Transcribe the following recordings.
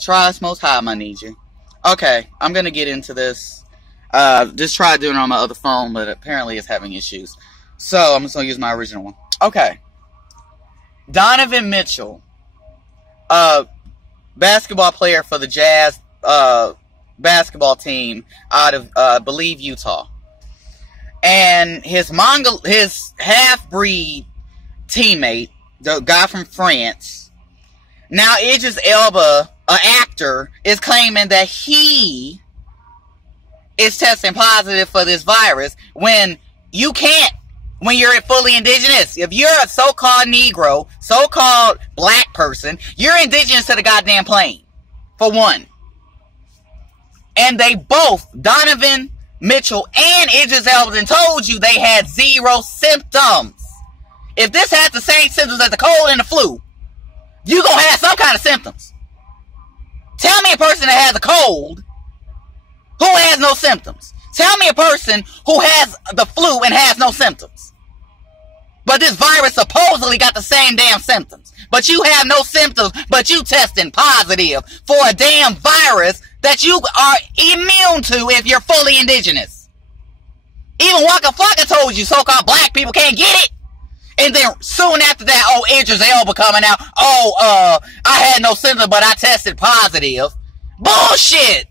Tries Most High, I need you. Okay, I'm gonna get into this. Just tried doing it on my other phone, but apparently it's having issues. So I'm just gonna use my original one. Okay. Donovan Mitchell, basketball player for the Jazz basketball team out of I believe Utah. And his half-breed teammate, the guy from France, now Idris Elba, an actor, is claiming that he is testing positive for this virus when you can't, when you're fully indigenous. If you're a so-called Negro, so-called black person, you're indigenous to the goddamn plane, for one. And they both, Donovan Mitchell and Idris Elba, told you they had zero symptoms. If this has the same symptoms as the cold and the flu, you gonna have some kind of symptoms. Tell me a person that has a cold who has no symptoms. Tell me a person who has the flu and has no symptoms. But this virus supposedly got the same damn symptoms. But you have no symptoms, but you testing positive for a damn virus that you are immune to if you're fully indigenous. Even Waka Flocka told you so-called black people can't get it. And then soon after that, oh, Idris Elba coming out. Oh, I had no symptoms, but I tested positive. Bullshit.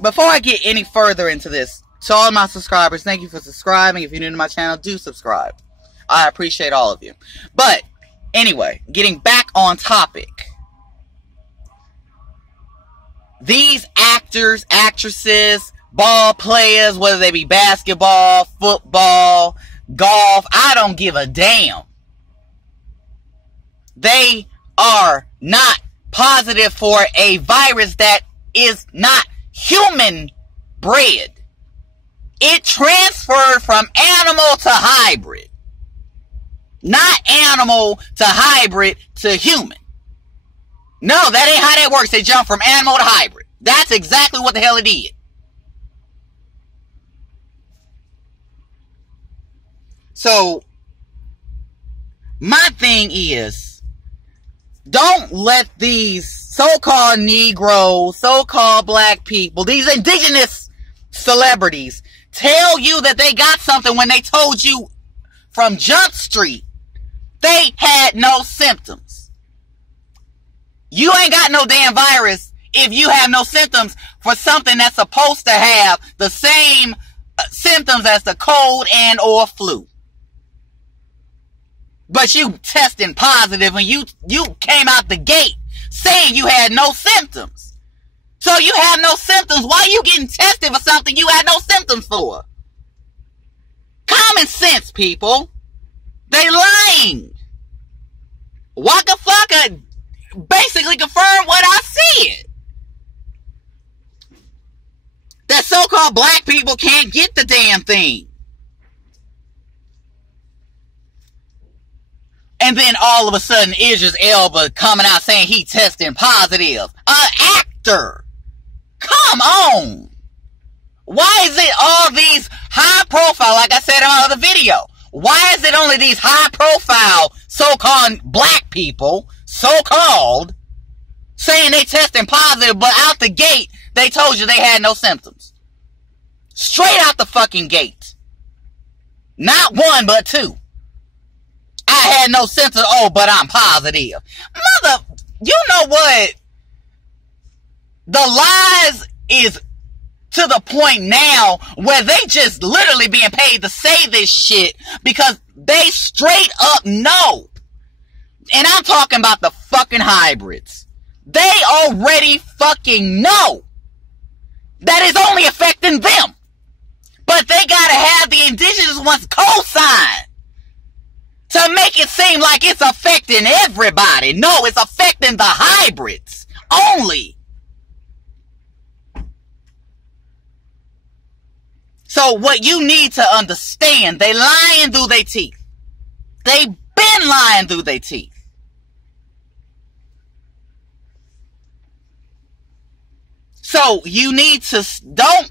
Before I get any further into this, to all my subscribers, thank you for subscribing. If you're new to my channel, do subscribe. I appreciate all of you. But, anyway, getting back on topic. These actors, actresses, ball players, whether they be basketball, football, golf, I don't give a damn. They are not positive for a virus that is not human bred. It transferred from animal to hybrid. Not animal to hybrid to human. No, that ain't how that works. They jump from animal to hybrid. That's exactly what the hell it did. So, my thing is, don't let these so-called Negroes, so-called black people, these indigenous celebrities, tell you that they got something when they told you from Jump Street they had no symptoms. You ain't got no damn virus if you have no symptoms for something that's supposed to have the same symptoms as the cold and or flu. But you testing positive and you came out the gate saying you had no symptoms. So you have no symptoms. Why are you getting tested for something you had no symptoms for? Common sense, people. They lying. Waka Flocka basically confirmed what I said. That so-called black people can't get the damn thing. And then all of a sudden, Idris Elba coming out saying he testing positive. An actor. Come on. Why is it all these high profile, like I said in my other video, why is it only these high profile so-called black people, so-called, saying they testing positive, but out the gate, they told you they had no symptoms. Straight out the fucking gate. Not one, but two. I had no symptoms, oh, but I'm positive. Mother, you know what? The lies is to the point now where they just literally being paid to say this shit because they straight up know. And I'm talking about the fucking hybrids. They already fucking know that it's only affecting them. But they gotta have the indigenous ones co-sign to make it seem like it's affecting everybody. No, it's affecting the hybrids only. So what you need to understand, they lying through their teeth. They been lying through their teeth. So you need to don't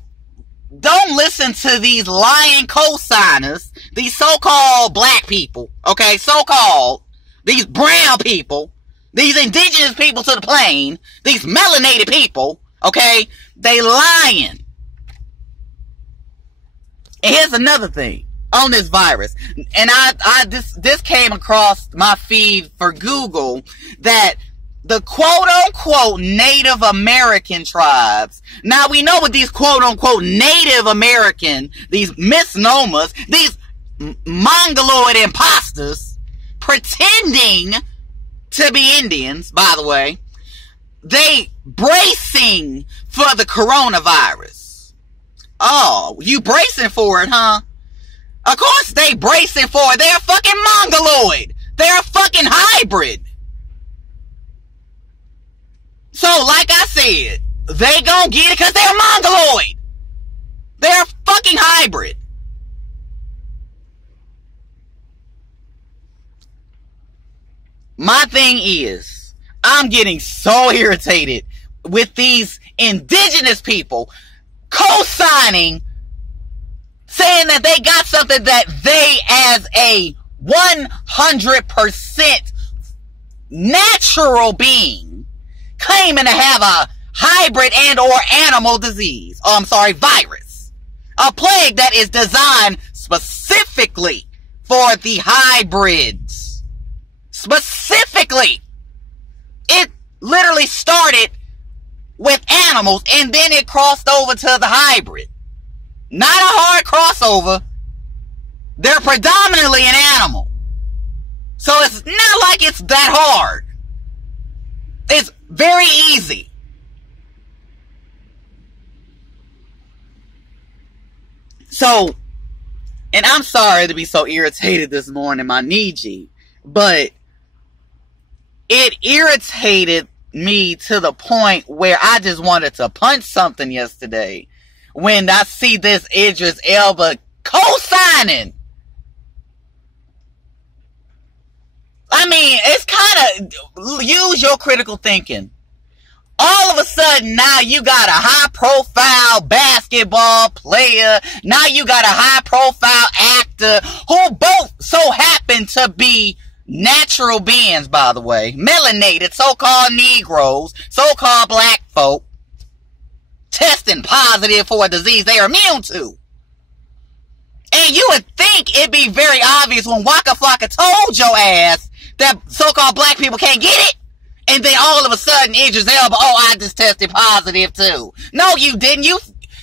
don't listen to these lying co-signers, these so-called black people, okay, so-called, these brown people, these indigenous people to the plain, these melanated people, okay, they lying. And here's another thing on this virus, and this came across my feed for Google, that the quote-unquote Native American tribes. Now, we know what these quote-unquote Native American, these misnomers, these mongoloid imposters, pretending to be Indians, by the way, they bracing for the coronavirus. Oh, you bracing for it, huh? Of course they bracing for it. They're fucking mongoloid. They're a fucking hybrid. So, like I said, they gonna get it because they're mongoloid. They're a fucking hybrid. My thing is, I'm getting so irritated with these indigenous people co-signing, saying that they got something that they, as a 100% natural being, claiming to have a hybrid and or animal disease. Oh, I'm sorry, virus. A plague that is designed specifically for the hybrids. Specifically. It literally started with animals and then it crossed over to the hybrid. Not a hard crossover. They're predominantly an animal. So it's not like it's that hard. It's very easy. So, and I'm sorry to be so irritated this morning, my Niji, but it irritated me to the point where I just wanted to punch something yesterday when I see this Idris Elba co-signing. I mean, it's kind of, use your critical thinking. All of a sudden, now you got a high-profile basketball player. Now you got a high-profile actor who both so happen to be natural beings, by the way. Melanated, so-called Negroes, so-called black folk, testing positive for a disease they are immune to. And you would think it'd be very obvious when Waka Flocka told your ass that so-called black people can't get it. And then all of a sudden, Idris Elba, oh, I just tested positive too. No, you didn't.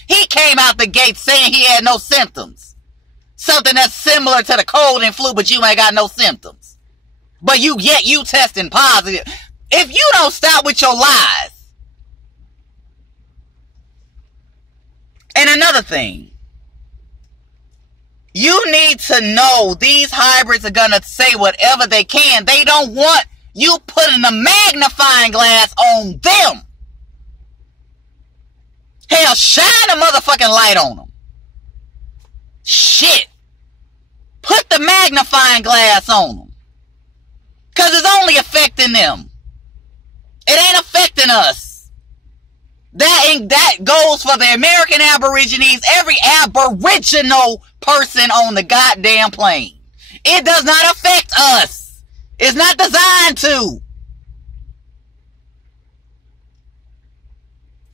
He came out the gate saying he had no symptoms. Something that's similar to the cold and flu, but you ain't got no symptoms. But yet you testing positive. If you don't stop with your lies. And another thing. You need to know these hybrids are gonna say whatever they can. They don't want you putting a magnifying glass on them. Hell, shine a motherfucking light on them. Shit. Put the magnifying glass on them. Because it's only affecting them. It ain't affecting us. That goes for the American Aborigines, every Aboriginal person on the goddamn plane. It does not affect us. It's not designed to.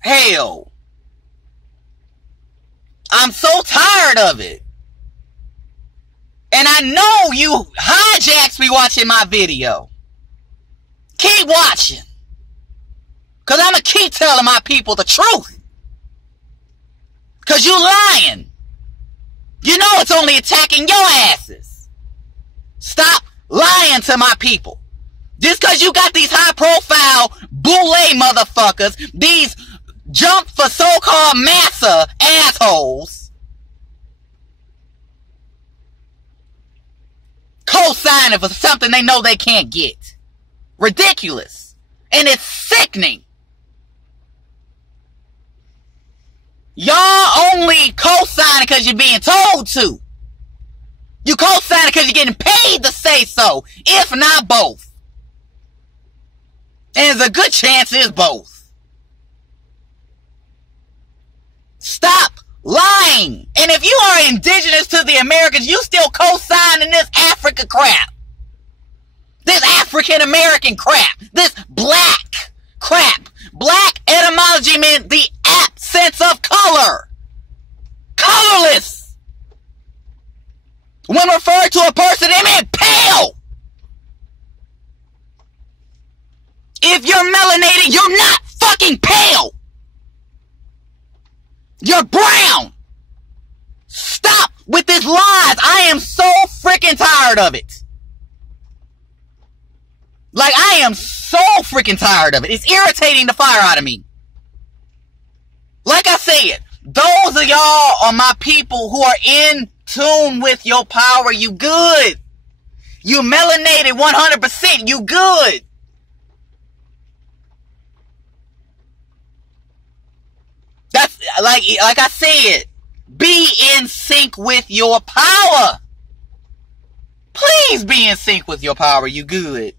Hell. I'm so tired of it. And I know you hijacks be watching my video. Keep watching. Because I'm going to keep telling my people the truth. Because you lying. You know it's only attacking your asses. Stop lying to my people. Just because you got these high-profile boule motherfuckers, these jump for so-called massa assholes, co-signing for something they know they can't get. Ridiculous. And it's sickening. Y'all only co-signing because you're being told to. You co-signing because you're getting paid to say so, if not both. And there's a good chance it's both. Stop Lying. And if you are indigenous to the Americans, you still co-signing this Africa crap. This African American crap. This black crap. Black etymology meant the absence of color. Colorless. When referred to a person, they meant pale. If you're melanated, you're not fucking pale. You're brown. Stop with this lies. I am so freaking tired of it. Like, I am so freaking tired of it. It's irritating the fire out of me. Like I said, those of y'all are my people who are in tune with your power. You good. You melanated 100%. You good. That's like I said, be in sync with your power. Please be in sync with your power. You good.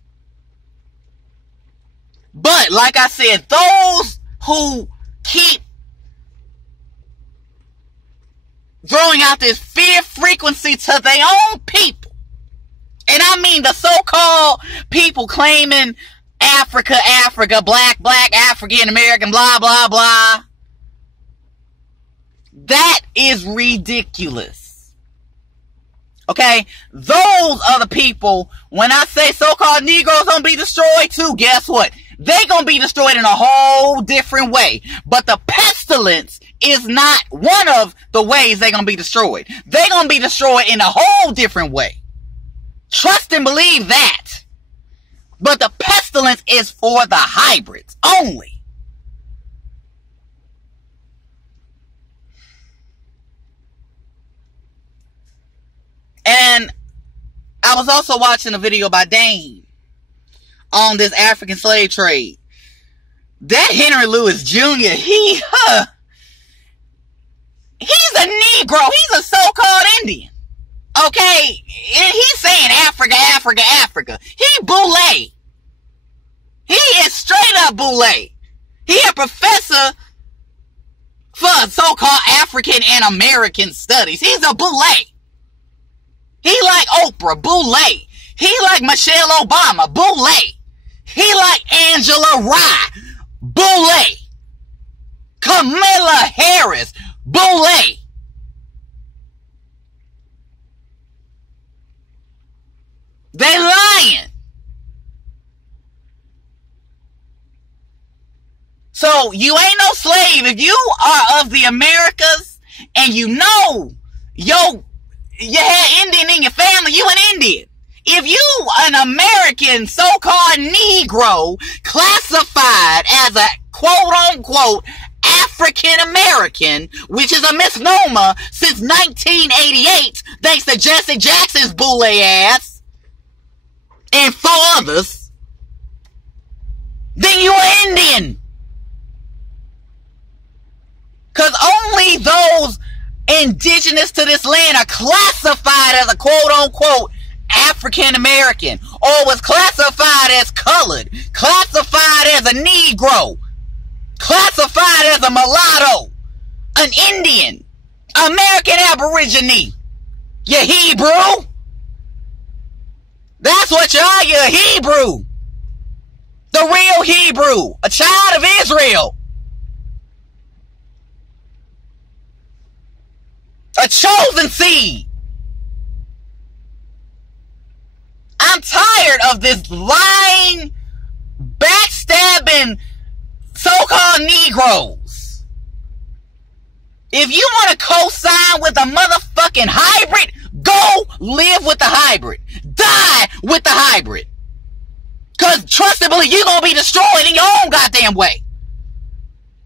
But like I said, those who keep throwing out this fear frequency to their own people, and I mean the so-called people claiming Africa, black, African American, blah, blah, blah. That is ridiculous. Okay? Those are the people, when I say so-called Negroes gonna be destroyed too, guess what? They gonna be destroyed in a whole different way. But the pestilence is not one of the ways they gonna be destroyed. They gonna be destroyed in a whole different way. Trust and believe that. But the pestilence is for the hybrids only. And I was also watching a video by Dane on this African slave trade. That Henry Louis Jr., he's a Negro. He's a so-called Indian. Okay? He's saying Africa, Africa, Africa. He Boule. He is straight up Boule. He a professor for so-called African and American studies. He's a Boule. He like Oprah, Boule. He like Michelle Obama, Boule. He like Angela Rye, Boule. Kamala Harris, Boule. They lying. So you ain't no slave if you are of the Americas and you know you had Indian in your family, you an Indian. If you an American so-called Negro classified as a quote-unquote African-American, which is a misnomer since 1988, thanks to Jesse Jackson's Boule ass and 4 others, then you an Indian. Because only those indigenous to this land are classified as a quote-unquote African-American, or was classified as colored, classified as a Negro, classified as a mulatto, an Indian, American Aborigine. You Hebrew. That's what you are, you're a Hebrew. The real Hebrew, a child of Israel. A chosen seed. I'm tired of this lying, backstabbing, so-called Negroes. If you want to co-sign with a motherfucking hybrid, go live with the hybrid. Die with the hybrid. Because trust and believe, you're going to be destroyed in your own goddamn way.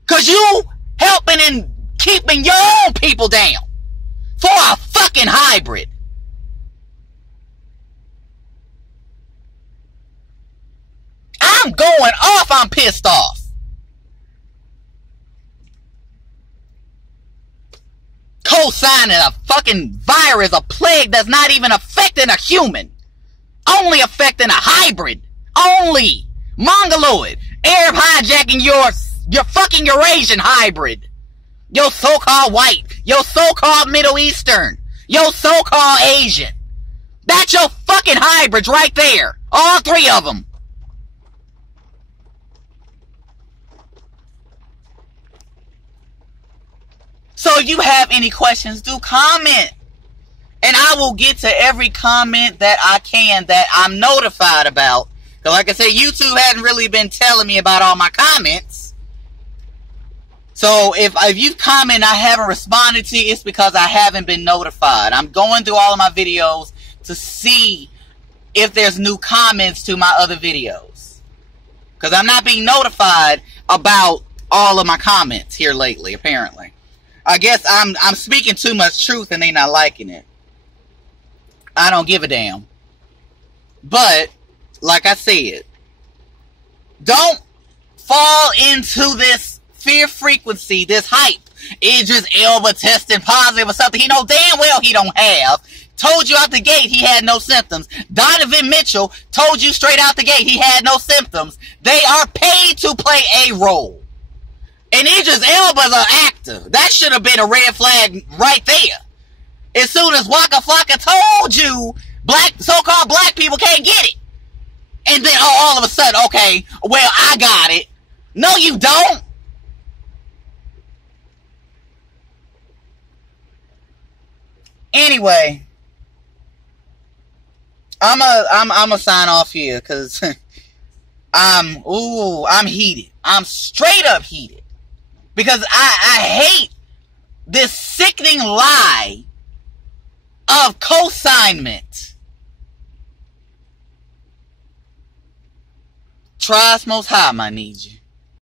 Because you helping and keeping your own people down. For a fucking hybrid. I'm going off. I'm pissed off. Co-signing a fucking virus, a plague that's not even affecting a human. Only affecting a hybrid. Only. Mongoloid. Arab hijacking your fucking Eurasian hybrid. Yo so-called white. Yo so-called Middle Eastern. Yo so-called Asian. That's your fucking hybrids right there. All three of them. So if you have any questions, do comment. And I will get to every comment that I can that I'm notified about. Because like I said, YouTube hadn't really been telling me about all my comments. So if you comment I haven't responded to you, it's because I haven't been notified. I'm going through all of my videos to see if there's new comments to my other videos. Because I'm not being notified about all of my comments here lately, apparently. I guess I'm speaking too much truth and they not liking it. I don't give a damn. But, like I said, don't fall into this fear frequency, this hype. Idris Elba testing positive or something he know damn well he don't have. Told you out the gate he had no symptoms. Donovan Mitchell told you straight out the gate he had no symptoms. They are paid to play a role. And Idris Elba's an actor. That should have been a red flag right there. As soon as Waka Flocka told you so-called black people can't get it. And then all of a sudden, okay, well, I got it. No, you don't. Anyway, I'm sign off here because I'm heated. I'm straight up heated. Because I hate this sickening lie of consignment. Tries Most High might need you.